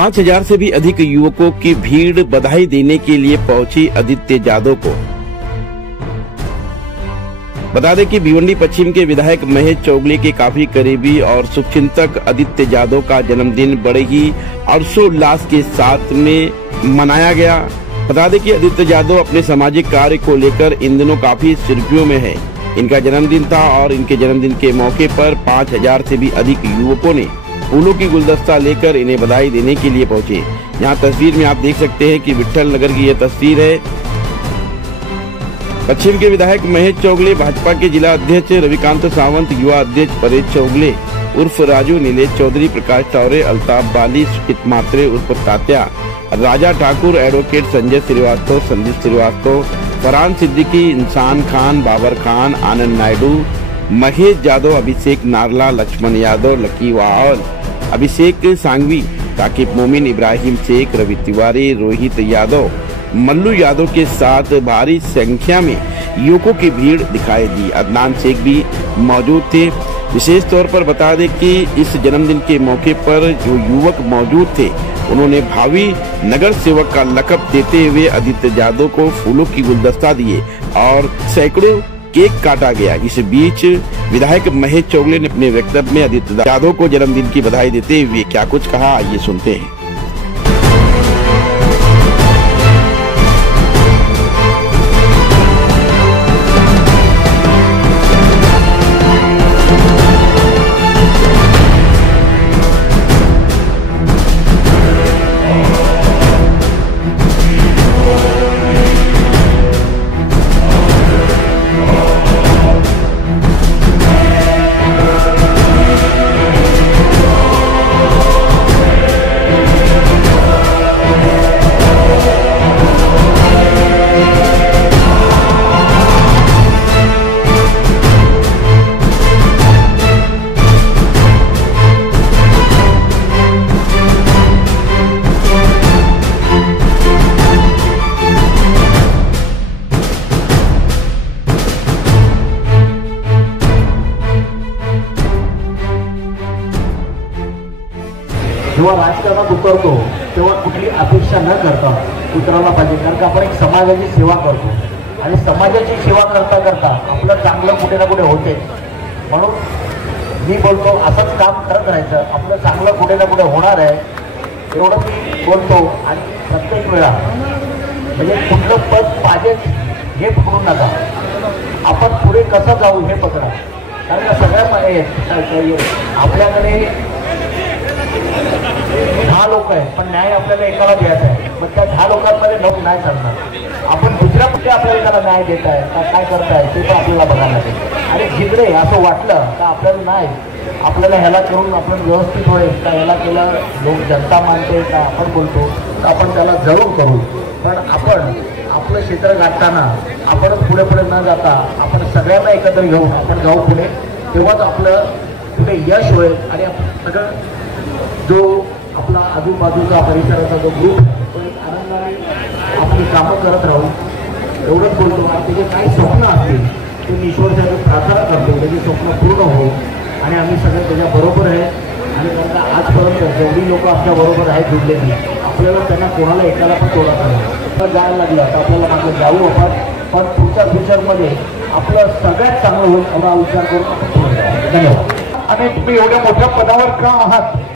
5,000 से भी अधिक युवकों की भीड़ बधाई देने के लिए पहुंची आदित्य यादव को। बता दें कि भिवंडी पश्चिम के विधायक महेश चौगले के काफी करीबी और शुभचिंतक आदित्य यादव का जन्मदिन बड़े ही हर्षोल्लास के साथ में मनाया गया। बता दें कि आदित्य यादव अपने सामाजिक कार्य को लेकर इन दिनों काफी सुर्खियों में है। इनका जन्मदिन था और इनके जन्मदिन के मौके पर 5,000 से भी अधिक युवकों ने फूलों की गुलदस्ता लेकर इन्हें बधाई देने के लिए पहुंचे। यहाँ तस्वीर में आप देख सकते हैं कि विट्ठल नगर की यह तस्वीर है। पश्चिम के विधायक महेश चौगले, भाजपा के जिला अध्यक्ष रविकांत सावंत, युवा अध्यक्ष परेश चौगले उर्फ राजू, नीलेश चौधरी, प्रकाश टावरे, अल्ताफ बाली, सुकित मात्रे उर्फ तात्या, राजा ठाकुर, एडवोकेट संजय श्रीवास्तव, संदीप श्रीवास्तव, फरहान सिद्दीकी, इंसान खान, बाबर खान, आनंद नायडू, महेश यादव, अभिषेक नारला, लक्ष्मण यादव, लकी वाहल, अभिषेक सांघवी, ताकिब मोमिन, इब्राहिम शेख, रवि तिवारी, रोहित यादव, मल्लू यादव के साथ भारी संख्या में युवकों की भीड़ दिखाई दी। अदनान शेख भी मौजूद थे। विशेष तौर पर बता दें कि इस जन्मदिन के मौके पर जो युवक मौजूद थे उन्होंने भावी नगर सेवक का लक़ब देते हुए आदित्य यादव को फूलों की गुलदस्ता दिए और सैकड़ों केक काटा गया। इस बीच विधायक महेश चौगले ने अपने वक्तव्य में आदित्य यादव को जन्मदिन की बधाई देते हुए क्या कुछ कहा, आइए सुनते हैं। जेव्हा राजकारणात उतरतो तेव्हा कुठली अपेक्षा न करता उतरायला पाहिजे, कारण का आपण एक समाजाची सेवा करतो आणि समाजाची सेवा करता करता आपलं चांगलं कुठे ना कुठे होते। म्हणून मी बोलतो असंच काम करत राहायचं, आपलं चांगलं कुठे ना कुठे होणार आहे एवढं मी बोलतो। आणि प्रत्येक वेळा म्हणजे कुठलं पद पाहिजे हे पकडू नका, आपण पुढे कसं जाऊ हे पकडा, कारण का सगळ्यामध्ये आपल्याकडे 10 लोक आहेत पण न्याय आपल्याला एकाला द्यायचा आहे, मग त्या 10 लोकांमध्ये नाही चालणार। आपण दुसऱ्या कुठे आपल्याला त्याला न्याय देत आहे का काय करताय ते पण आपल्याला बघायला लागेल। आणि जिकडे असं वाटलं का आपल्याला नाही, आपल्याला ह्याला करून आपण व्यवस्थित होईल का ह्याला केलं लोक जनता मानते का आपण बोलतो तर आपण त्याला जरूर करू। पण आपण आपलं क्षेत्र गाठताना आपणच पुढे पुढे न जाता आपण सगळ्यांना एकत्र घेऊन आपण जाऊ पुढे, तेव्हाच आपलं पुढे यश होईल। आणि सगळं जो आपला आजूबाजूचा परिसराचा जो ग्रुप तो एक आनंदाने आपली कामं करत राहू एवढंच बोलतो। त्याचे काही स्वप्न असतील ते मी ईश्वराच्या प्रार्थना करतो त्याची स्वप्न पूर्ण हो आणि आम्ही सगळे त्याच्याबरोबर आहे। आणि त्यांना आजपर्यंत जेवढी लोक आमच्या बरोबर आहेत जुडलेली, आपल्याला त्यांना कोणाला एकाला पण तोडायचं नाही। तर जायला लागलं तर आपल्याला मागं जाऊ आपण, पण पुढच्या फ्युचरमध्ये आपलं सगळ्यात चांगलं होईल एवढा विचार करून आपण पुढे जाऊ। धन्यवाद। आणि तुम्ही एवढ्या मोठ्या पदावर का आहात